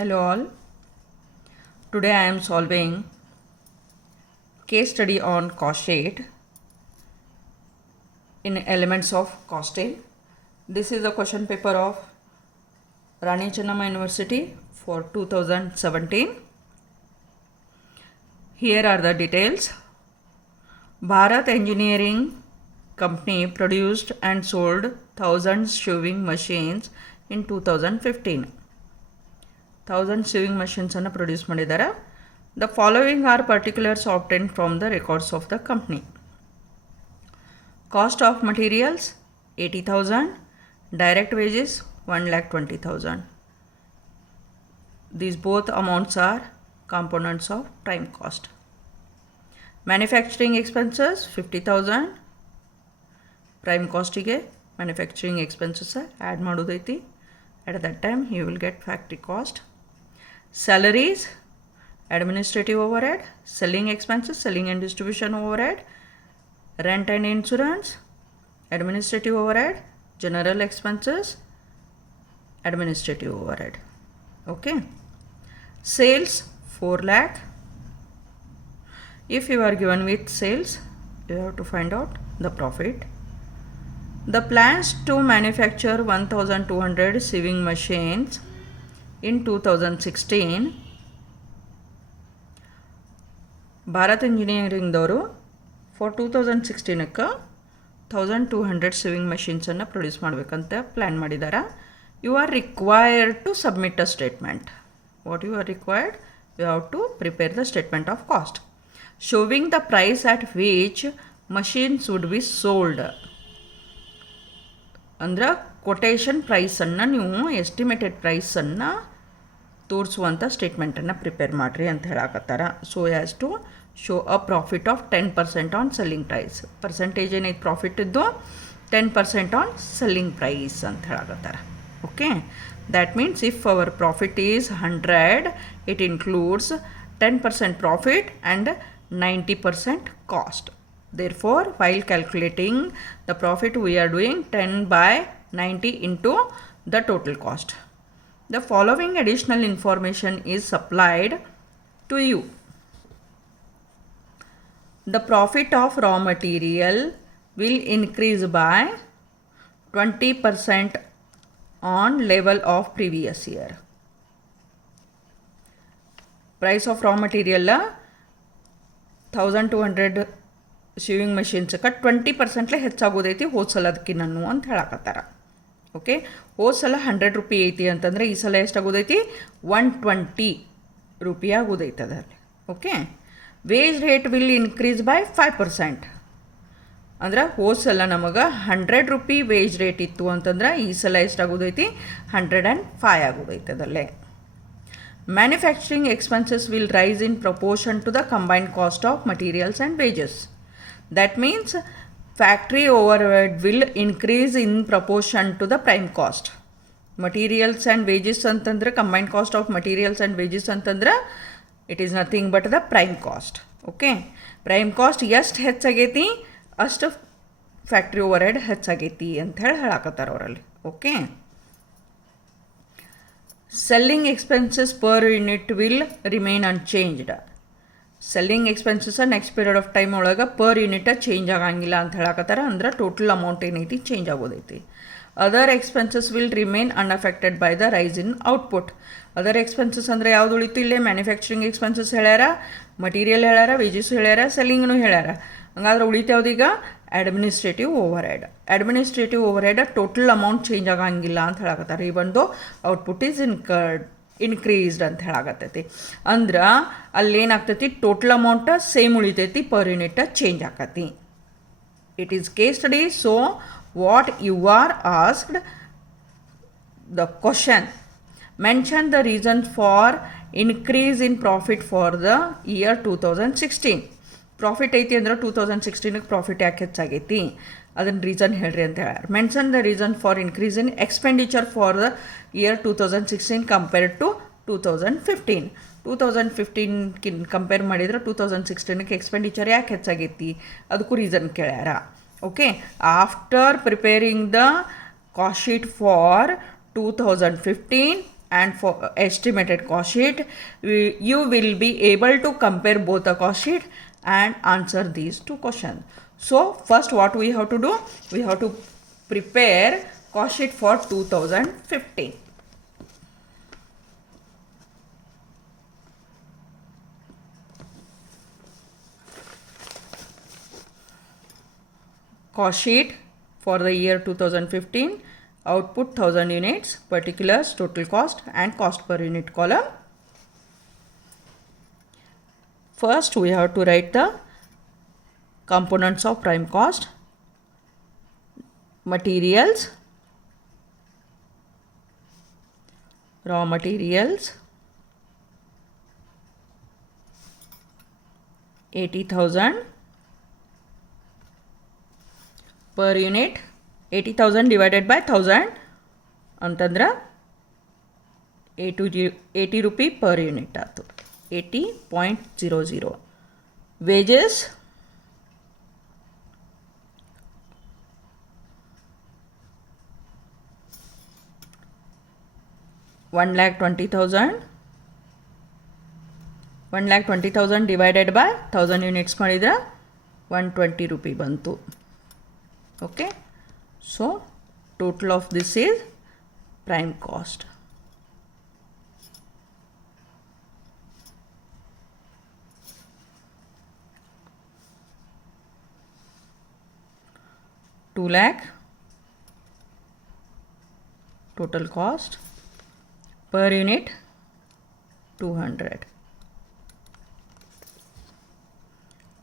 Hello all. Today I am solving case study on cost sheet in elements of costing. This is a question paper of Rani Chennamma University for 2017. Here are the details. Bharat Engineering Company produced and sold thousands sewing machines in 2015. 1000 sewing machines ಅನ್ನು produce ಮಾಡಿದ್ದಾರೆ. The following are particulars obtain from the records of the company. Cost of materials 80,000, direct wages 1,20,000. These both amounts are components of prime cost. Manufacturing expenses 50,000. Prime costiಗೆ manufacturing expenses add ಮಾಡೋದೈತಿ. At that time you will get factory cost. Salaries, administrative overhead, selling expenses, selling and distribution overhead, rent and insurance, administrative overhead, general expenses, administrative overhead. Okay. Sales 4 lakh. If you are given with sales, you have to find out the profit. The plans to manufacture 1,200 sewing machines in 2016. Bharat ಇಂಜಿನಿಯರಿಂಗ್ದವರು for 2016ಕ್ಕೆ 1200 sewing ಮಷಿನ್ಸನ್ನು produce ಮಾಡಬೇಕಂತ plan ಮಾಡಿದ್ದಾರೆ. You are required to submit a statement. What you are required? You have to prepare the statement of cost showing the price at which machines would be sold. ಅಂದ್ರೆ quotation ಪ್ರೈಸನ್ನು ನೀವು estimated ಪ್ರೈಸನ್ನು ತೋರಿಸುವಂಥ ಸ್ಟೇಟ್ಮೆಂಟನ್ನು prepare ಮಾಡಿರಿ ಅಂತ ಹೇಳಕತ್ತಾರ. So as to show a profit of 10% on selling price. Percentage ಏನೈತೆ ಪ್ರಾಫಿಟ್ ಇದ್ದು 10% ಆನ್ ಸೆಲ್ಲಿಂಗ್ ಪ್ರೈಸ್ ಅಂತ ಹೇಳಕತ್ತಾರ. Okay, that means if our profit is 100, it includes 10% profit and 90% cost. Therefore, while calculating the profit, we are doing 10 by 90 into the total cost. The following additional information is supplied to you. The profit of raw material will increase by 20% on level of previous year. Price of raw material 1200 ಶಿವಿಂಗ್ ಮಷಿನ್ಸ್ಗೆ 20% ಹೆಚ್ಚಾಗೋದೈತಿ ಹೋದ ಸಲ ಅದಕ್ಕಿನ್ನೂ ಅಂತ ಹೇಳಕತ್ತಾರ. ಓಕೆ, ಹೋದ ಸಲ 100 ರೂಪಿ ಐತಿ ಅಂತಂದರೆ ಈ ಸಲ ಎಷ್ಟಾಗೋದೈತಿ? 120 ರೂಪಾಯಿ ಆಗೋದೈತೆ ಅದರಲ್ಲಿ. Okay, wage rate will increase by 5%. ಅಂದ್ರೆ ಹೋದ ಸಲ ನಮಗೆ 100 ರೂಪಿ ವೇಜ್ ರೇಟ್ ಇತ್ತು ಅಂತಂದ್ರೆ ಈ ಸಲ ಎಷ್ಟಾಗೋದೈತಿ? 105 ಆಗೋದೈತೆ ಅದರಲ್ಲೇ. Manufacturing expenses will rise in proportion to the combined cost of materials and wages. That means factory overhead will increase in proportion to the prime cost. Materials and wages ಅಂತಂದ್ರೆ combined cost of materials and wages ಅಂತಂದ್ರೆ it is nothing but the prime cost. Okay, prime cost ಎಷ್ಟು ಹೆಚ್ಚಾಗೈತಿ ಅಷ್ಟು factory overhead ಹೆಚ್ಚಾಗೈತಿ ಅಂತ ಹೇಳಕತ್ತಾರ ಅವರಲ್ಲಿ. Okay, selling expenses per unit will remain unchanged. Selling expenses next period of time ಒಳಗೆ per unit change ಆಗಂಗಿಲ್ಲ ಅಂತ ಹೇಳಕತ್ತಾರ. ಅಂದ್ರೆ ಟೋಟಲ್ ಅಮೌಂಟ್ ಏನೈತಿ ಚೇಂಜ್ ಆಗೋದೈತಿ. Other expenses will remain unaffected by the rise in output. Other expenses ಅಂದರೆ ಯಾವ್ದು ಉಳಿತು? ಇಲ್ಲೇ ಮ್ಯಾನುಫ್ಯಾಕ್ಚರಿಂಗ್ ಎಕ್ಸ್ಪೆನ್ಸಸ್ ಹೇಳ್ಯಾರ, ಮಟೀರಿಯಲ್ ಹೇಳ್ಯಾರ, ವೇಜಸ್ ಹೇಳ್ಯಾರ, ಸೆಲ್ಲಿಂಗ್ನು ಹೇಳ್ಯಾರ. ಹಂಗಾದ್ರೆ ಉಳಿತಾವ್ದೀಗ administrative overhead. Administrative overhead total amount change ಆಗಂಗಿಲ್ಲ ಅಂತ ಹೇಳಕತ್ತಾರ. ಈವನ್ ದೋ ಔಟ್ಪುಟ್ ಈಸ್ ಇನ್ಕ್ರೀಸ್ಡ್ ಅಂತ ಹೇಳಾಗತ್ತೈತಿ. ಅಂದ್ರೆ ಅಲ್ಲೇನಾಗ್ತೈತಿ? ಟೋಟಲ್ ಅಮೌಂಟ ಸೇಮ್ ಉಳಿತೈತಿ, ಪರ್ ಯೂನಿಟ್ ಚೇಂಜ್ ಆಕತಿ. It is case study. So what you are asked the question, mention the reason for increase in profit for the year 2016. Profit ಐತಿ ಅಂದ್ರೆ 2016ಗೆ ಪ್ರಾಫಿಟ್ ಯಾಕೆ ಹೆಚ್ಚಾಗೈತಿ ಅದನ್ನು ರೀಸನ್ ಹೇಳ್ರಿ ಅಂತ ಹೇಳ್ಯಾರ. Mention the reason for increase in expenditure for the year 2016 compared to 2015. 2015 compare ಮಾಡಿದ್ರೆ 2016ಗೆ ಎಕ್ಸ್ಪೆಂಡಿಚರ್ ಯಾಕೆ ಹೆಚ್ಚಾಗೈತಿ ಅದಕ್ಕೂ ರೀಸನ್ ಕೇಳ್ಯಾರ. Okay, after preparing the cost sheet for 2015 and for estimated cost sheet, you will be able to compare both the cost sheet and answer these two questions. So first what we have to do, we have to prepare cost sheet for 2015. Cost sheet for the year 2015, output 1000 units, particulars, total cost and cost per unit column. First we have to write the components of prime cost. Materials, raw materials, 80,000 per unit. 80,000 divided by 1000 ಅಂತಂದ್ರೆ 80 rupee per unit ಆಯಿತು. 80.00. ವೇಜಸ್, $1,20,000 divided by 1000 units ಮಾಡಿದ್ರೆ 120 ರೂಪಿ ಬಂತು. Okay, so total of this is prime cost. $2 lakh total cost, per unit 200.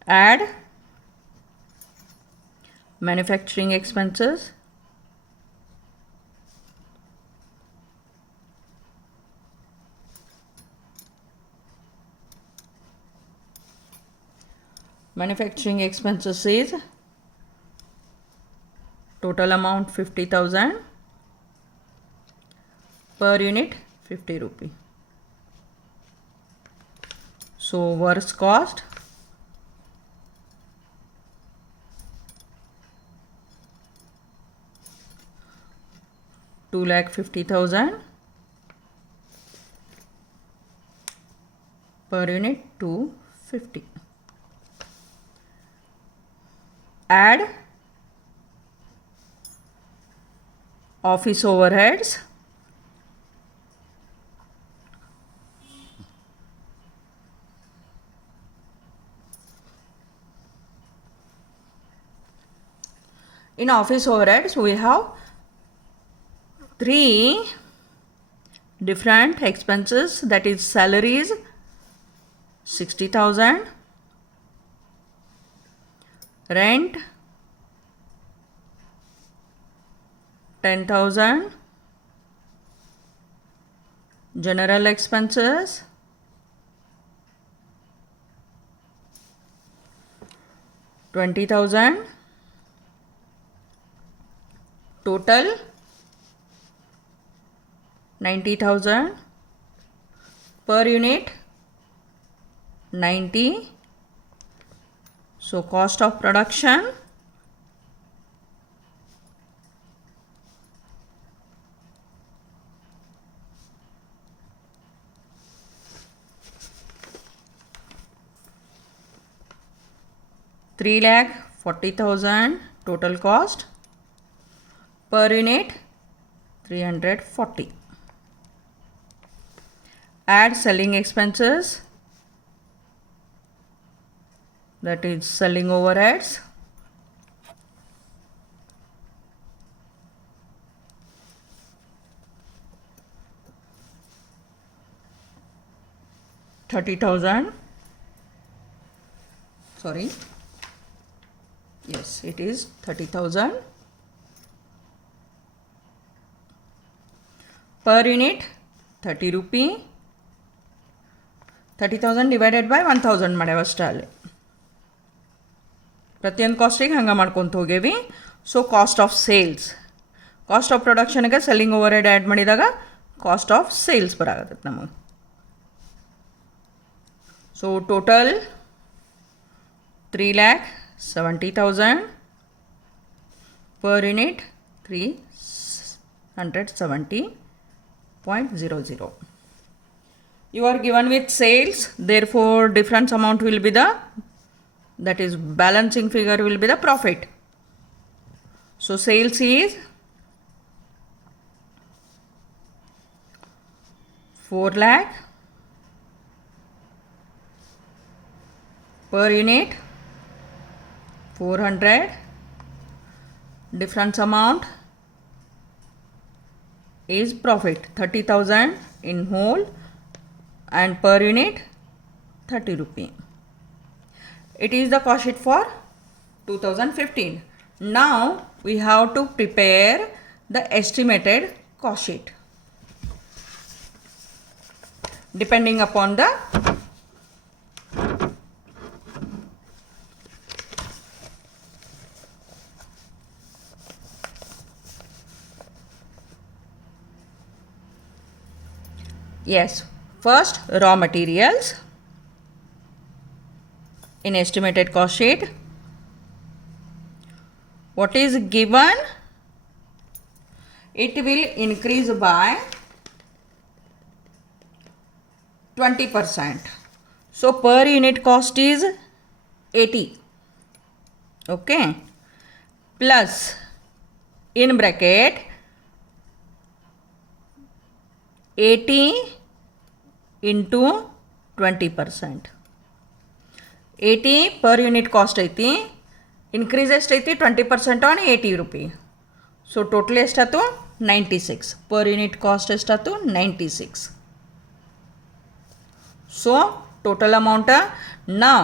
Add manufacturing expenses, manufacturing expenses is total amount 50,000, per unit 50 rupee. So works cost $2,50,000, per unit 250. Add office overheads, in office overheads we have 3 different expenses, that is salaries 60,000, rent 10,000, general expenses 20,000, total 90,000, per unit 90. So cost of production $3,40,000 total cost, per unit 340. Add selling expenses, that is selling overheads, $30,000. Sorry, yes, it is 30,000, per unit 30 rupee. 30,000 divided by 1,000 ಮಾಡ್ಯಾವ ಅಷ್ಟೇ ಅಲ್ಲಿ. ಪ್ರತಿಯೊಂದು ಕಾಸ್ಟಿಗೆ ಹಂಗೆ ಮಾಡ್ಕೊತ ಹೋಗೇವಿ. So cost of sales, cost of ಪ್ರೊಡಕ್ಷನ್ಗೆ selling overhead add ಮಾಡಿದಾಗ ಕಾಸ್ಟ್ ಆಫ್ ಸೇಲ್ಸ್ ಬರಾಗತ್ತೆ ನಮಗೆ. So total 3,70,000, per unit 370, 0.00. You are given with sales, therefore difference amount will be the, that is balancing figure will be the profit. So sales is 4 lakh per unit, 400, difference amount is profit 30,000 in whole and per unit 30 rupee. It is the cost sheet for 2015. Now we have to prepare the estimated cost sheet depending upon the first raw materials in estimated cost sheet. What is given? It will increase by 20%. So per unit cost is 80. Okay. Plus in bracket 80 into 20%. 80 per unit cost ಐತಿ, increase ಎಷ್ಟೈತಿ 20% on 80 rupee. So total ಎಷ್ಟಾತು 96. Per unit cost ಎಷ್ಟಾತು 96. So total amount, now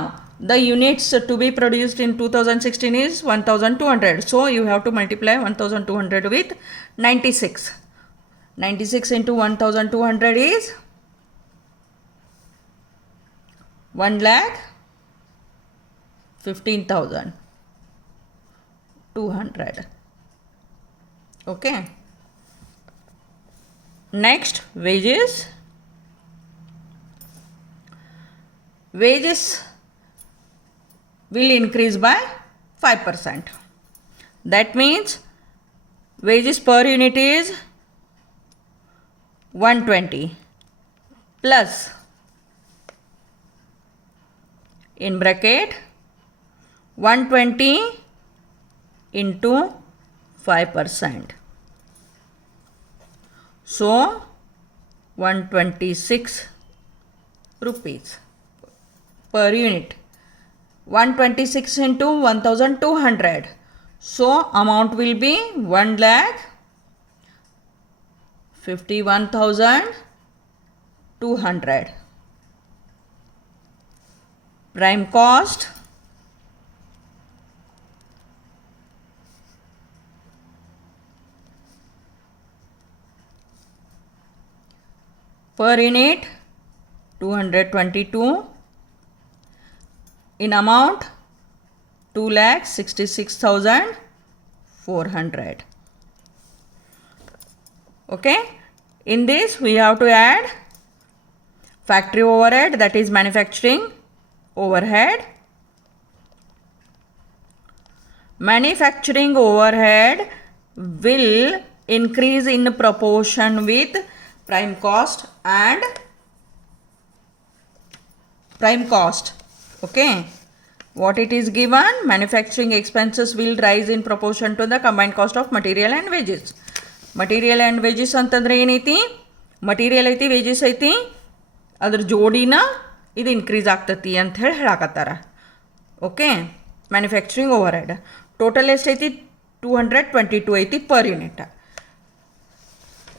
the units to be produced in 2016 is 1200. So you have to multiply 1200 with 96. 96 into 1200 is 1,15,200. Okay. Next, wages. Wages will increase by 5%. That means wages per unit is 120 plus in bracket 120 into 5%. So 126 rupees per unit. 126 into 1200. So amount will be 1,51,200. Prime cost per unit 222, in amount 2,66,400. Okay, in this we have to add factory overhead, that is manufacturing overhead. Manufacturing overhead will increase in proportion with prime cost and prime cost. Okay, what it is given? Manufacturing expenses will rise in proportion to the combined cost of material and wages. Material and wages ಅಂತಂದ್ರೆ ಏನೈತಿ? ಮಟೀರಿಯಲ್ ಐತಿ, ವೇಜಸ್ ಐತಿ, ಅದ್ರ ಜೋಡಿನ ಇದು increase ಆಗ್ತತಿ ಅಂತ ಹೇಳಕತ್ತಾರ. Okay, manufacturing overhead total ಎಷ್ಟೈತಿ? 222 ಐತಿ ಪರ್ ಯೂನಿಟ್.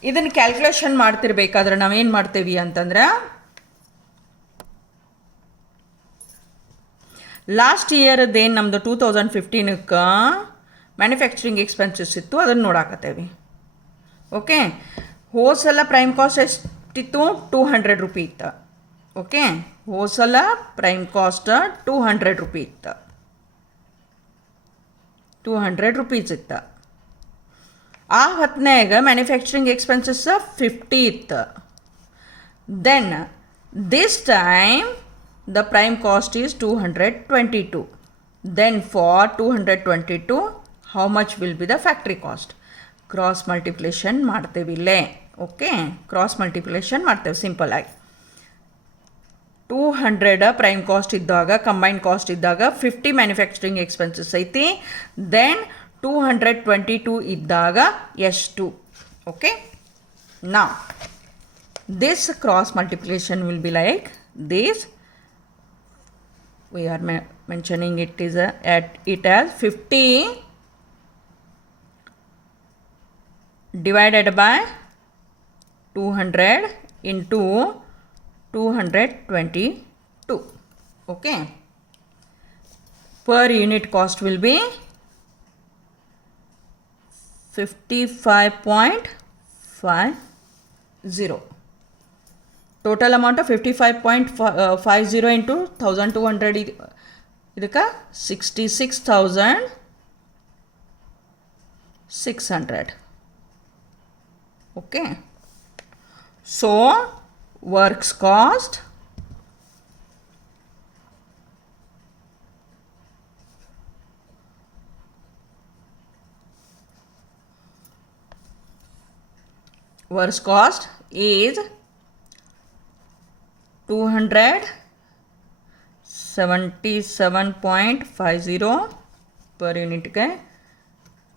ಇದನ್ನು ಕ್ಯಾಲ್ಕುಲೇಷನ್ ಮಾಡ್ತಿರ್ಬೇಕಾದ್ರೆ ನಾವೇನು ಮಾಡ್ತೀವಿ ಅಂತಂದ್ರೆ, ಲಾಸ್ಟ್ ಇಯರ್ದೇನು ನಮ್ಮದು 2015ಕ್ಕೆ ಮ್ಯಾನುಫ್ಯಾಕ್ಚರಿಂಗ್ ಎಕ್ಸ್ಪೆನ್ಸಸ್ ಇತ್ತು, ಅದನ್ನು ನೋಡಾಕತ್ತೇವಿ. ಓಕೆ, ಹೋಸಲ ಪ್ರೈಮ್ ಕಾಸ್ಟ್ ಎಷ್ಟಿತ್ತು? 200 ರೂಪಿ ಇತ್ತು. ಓಕೆ, ಹೋಸಲ ಪ್ರೈಮ್ ಕಾಸ್ಟ್ 200 ರೂಪಿ ಇತ್ತು, 200 ರೂಪೀಸ್ ಇತ್ತು. ಆ ಹೊತ್ನ್ಯಾಗ ಮ್ಯಾನುಫ್ಯಾಕ್ಚರಿಂಗ್ ಎಕ್ಸ್ಪೆನ್ಸಸ್ 50 ಇತ್ತು. Then this time the prime cost is 222. Then for 222 how much will be the factory cost? Cross multiplication ಮಾಡ್ತೇವಿ ಇಲ್ಲೇ. ಓಕೆ, ಕ್ರಾಸ್ ಮಲ್ಟಿಪ್ಲಿಕೇಶನ್ ಮಾಡ್ತೇವೆ ಸಿಂಪಲ್ ಆಗಿ. 200 ಪ್ರೈಮ್ ಕಾಸ್ಟ್ ಇದ್ದಾಗ, ಕಂಬೈನ್ ಕಾಸ್ಟ್ ಇದ್ದಾಗ 50 ಮ್ಯಾನುಫ್ಯಾಕ್ಚರಿಂಗ್ ಎಕ್ಸ್ಪೆನ್ಸಸ್ ಐತಿ. ದೆನ್ 222 ಇದ್ದಾಗ ಎಷ್ಟು? Okay, now this cross multiplication will be like this. We are mentioning it is it as 50 divided by 200 into 222. Okay, per unit cost will be 55.50. Total amount of 55.50 into 1200 ಇದಕ್ಕೆ 66,600. Okay, so works cost is 277.50 per unit के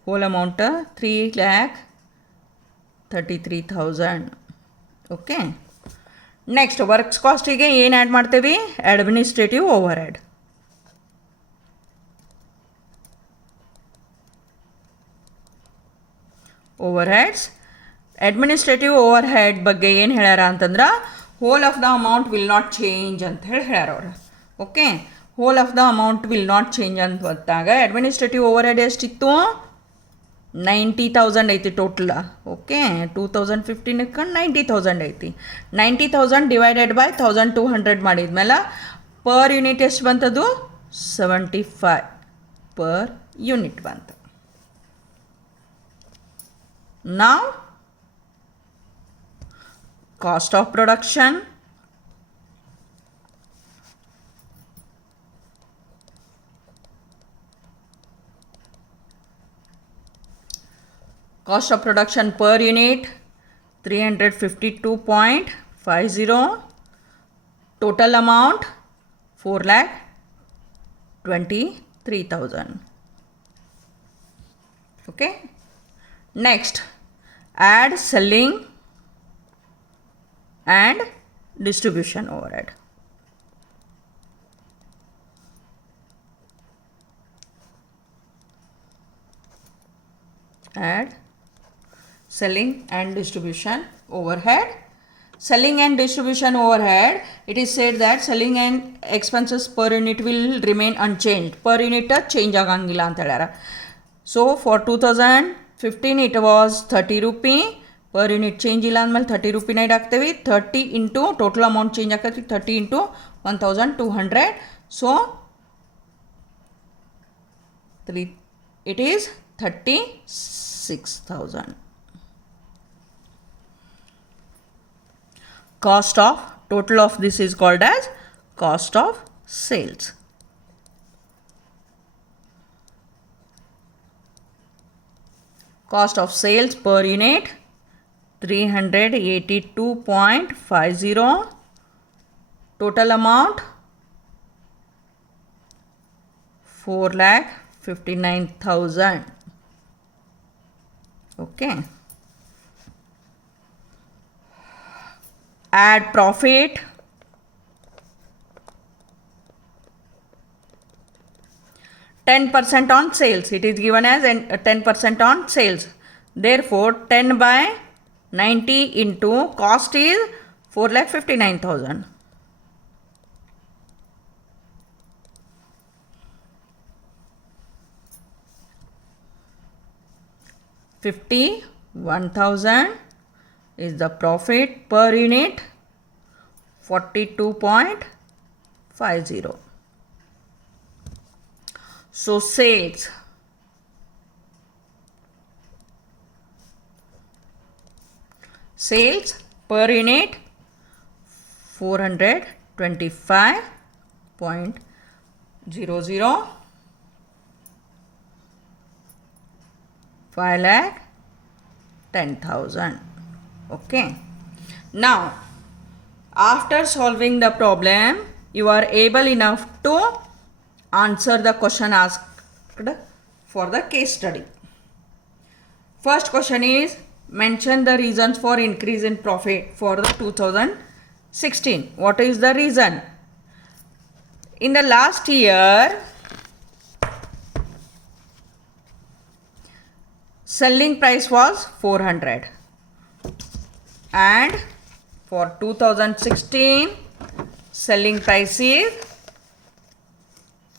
whole amount 3,33,000. Okay, next works ಕಾಸ್ಟಿಗೆ ಏನು add ಮಾಡ್ತೇವೆ? Administrative overhead. Overheads, administrative overhead ಬಗ್ಗೆ ಏನು ಹೇಳ್ಯಾರ ಅಂತಂದ್ರೆ whole of the amount will not change ಅಂತ ಹೇಳ್ಯಾರ ಅವರು. Okay, whole of the amount will not change ಅಂತ ಬಂದಾಗ ಅಡ್ಮಿನಿಸ್ಟ್ರೇಟಿವ್ ಓವರ್ ಹೆಡ್ ಎಷ್ಟಿತ್ತು? 90,000 ಐತಿ ಟೋಟಲ್. ಓಕೆ, 2015ಕ್ಕೆ 90,000 ಐತಿ. 90,000 ಡಿವೈಡೆಡ್ ಬೈ 1200 ಮಾಡಿದ್ಮೇಲೆ ಪರ್ ಯೂನಿಟ್ ಎಷ್ಟು ಬಂತದು? 75 ಪರ್ ಯೂನಿಟ್ ಬಂತು. Now cost of production, cost of production per unit 352.50. Total amount 4,23,000. Okay, next add selling and distribution overhead. Add selling and distribution overhead. Selling and distribution overhead, it is said that selling and expenses per unit will remain unchanged. Per unit change ಆಗಂಗಿಲ್ಲ ಅಂತ ಹೇಳ್ಯಾರ. So for 2015 it was 30 rupee. Per unit change ಇಲ್ಲ ಅಂದಮೇಲೆ 30 ರೂಪಿನ ಇಡಾಕ್ತೇವೆ. 30 into total amount change ಆಗ್ತೈತಿ 30 ಇಂಟು 1200. So it is 36,000. Cost of total of this is called as cost of sales. Cost of sales per unit 382.50. Total amount 4,59,000. Okay. Add profit. %10 on sales. It is given as 10% on sales. Therefore, 10 by 90 into cost is 4,59,000. 51,000 is the profit per unit 42.50. So sales per unit 425.00. 5,10,000. Okay. Now, after solving the problem, you are able enough to answer the question asked for the case study. First question is, mention the reasons for increase in profit for the 2016. What is the reason? In the last year, selling price was 400 and for 2016 selling price is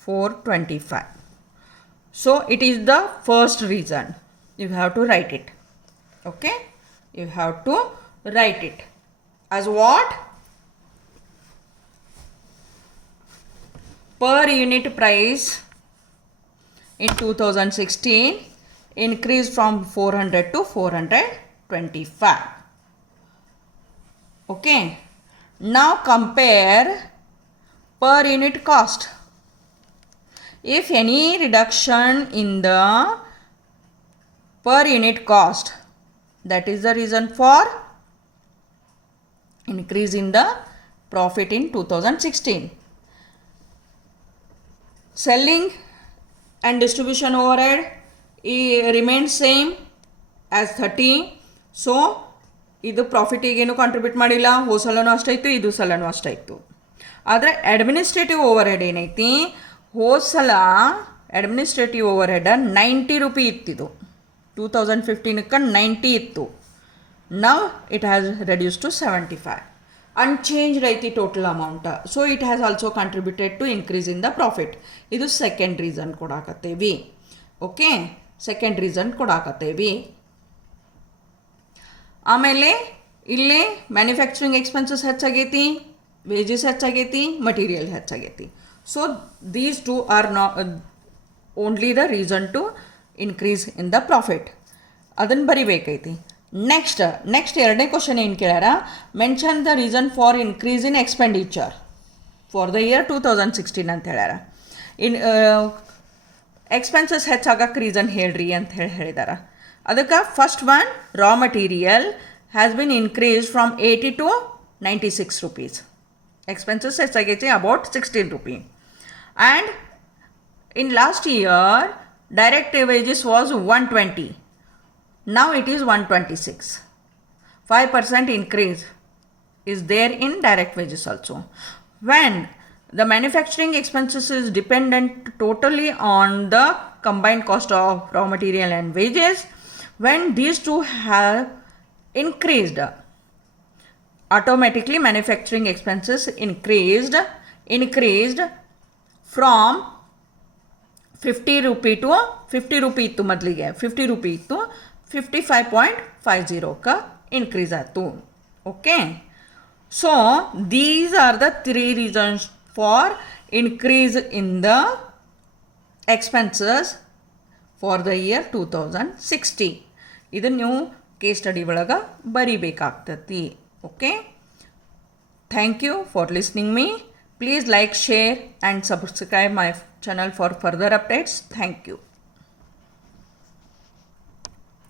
425. So it is the first reason. You have to write it. Okay, you have to write it as what? Per unit price in 2016 increased from 400 to 425. Okay, now compare per unit cost. If any reduction in the per unit cost, that is the reason for increase in the profit in 2016. Selling and distribution overhead remains same as 30. So ಇದು ಪ್ರಾಫಿಟಿಗೇನು ಕಾಂಟ್ರಿಬ್ಯೂಟ್ ಮಾಡಿಲ್ಲ, ಹೋದ ಸಲನೂ ಅಷ್ಟಾಯಿತು, ಇದು ಸಲನೂ ಅಷ್ಟಾಯಿತು. ಆದರೆ ಅಡ್ಮಿನಿಸ್ಟ್ರೇಟಿವ್ ಓವರ್ ಹೆಡ್ ಏನೈತಿ, ಹೋದ ಸಲ ಅಡ್ಮಿನಿಸ್ಟ್ರೇಟಿವ್ ಓವರ್ ಹೆಡ್ 90 ರೂಪಿ ಇತ್ತಿದು, 2015ಕ್ಕೆ 90 ಇತ್ತು. Now it has reduce to 75. Unchanged ಐತಿ total amount. So it has also contributed to increase in the profit. ಇದು ಸೆಕೆಂಡ್ ರೀಸನ್ ಕೊಡಾಕತ್ತೇವಿ. ಓಕೆ, ಸೆಕೆಂಡ್ ರೀಸನ್ ಕೊಡಾಕತ್ತೇವಿ. ಆಮೇಲೆ ಇಲ್ಲಿ ಮ್ಯಾನುಫ್ಯಾಕ್ಚರಿಂಗ್ ಎಕ್ಸ್ಪೆನ್ಸಸ್ ಹೆಚ್ಚಾಗೈತಿ, ವೇಜಸ್ ಹೆಚ್ಚಾಗೈತಿ, ಮಟೀರಿಯಲ್ ಹೆಚ್ಚಾಗೈತಿ. So these two are only the reason to increase in the profit. ಅದನ್ನು ಬರಿಬೇಕೈತಿ. ನೆಕ್ಸ್ಟ್ ಎರಡನೇ ಕ್ವಶನ್ ಏನು ಕೇಳ್ಯಾರ, mention the reason for increase in expenditure for the year 2016 ಅಂತ ಹೇಳ್ಯಾರ. ಎಕ್ಸ್ಪೆನ್ಸಸ್ ಹೆಚ್ಚಾಗಕ್ಕೆ ರೀಸನ್ ಹೇಳ್ರಿ ಅಂತ ಹೇಳಿದಾರ. ಅದಕ್ಕೆ first one, raw material has been increase from 80 to 96 rupees. Expenses ಹೆಚ್ಚಾಗೈತಿ about 16 rupees. And in last year direct wages was 120. Now it is 126. 5% increase is there in direct wages also. When the manufacturing expenses is dependent totally on the combined cost of raw material and wages, when these two have increased, automatically manufacturing expenses increased from 50 rupee to 50 rupee ಇತ್ತು, ಮೊದಲಿಗೆ 50 rupee ಇತ್ತು, 55.50 increase ಆಯಿತು. Okay, so these are the 3 reasons for increase in the expenses for the year 2016. ಇದನ್ನು ನೀವು case study ಒಳಗೆ ಬರಿಬೇಕಾಗ್ತತಿ. Okay, thank you for listening me. Please like, share and subscribe my channel for further updates. Thank you.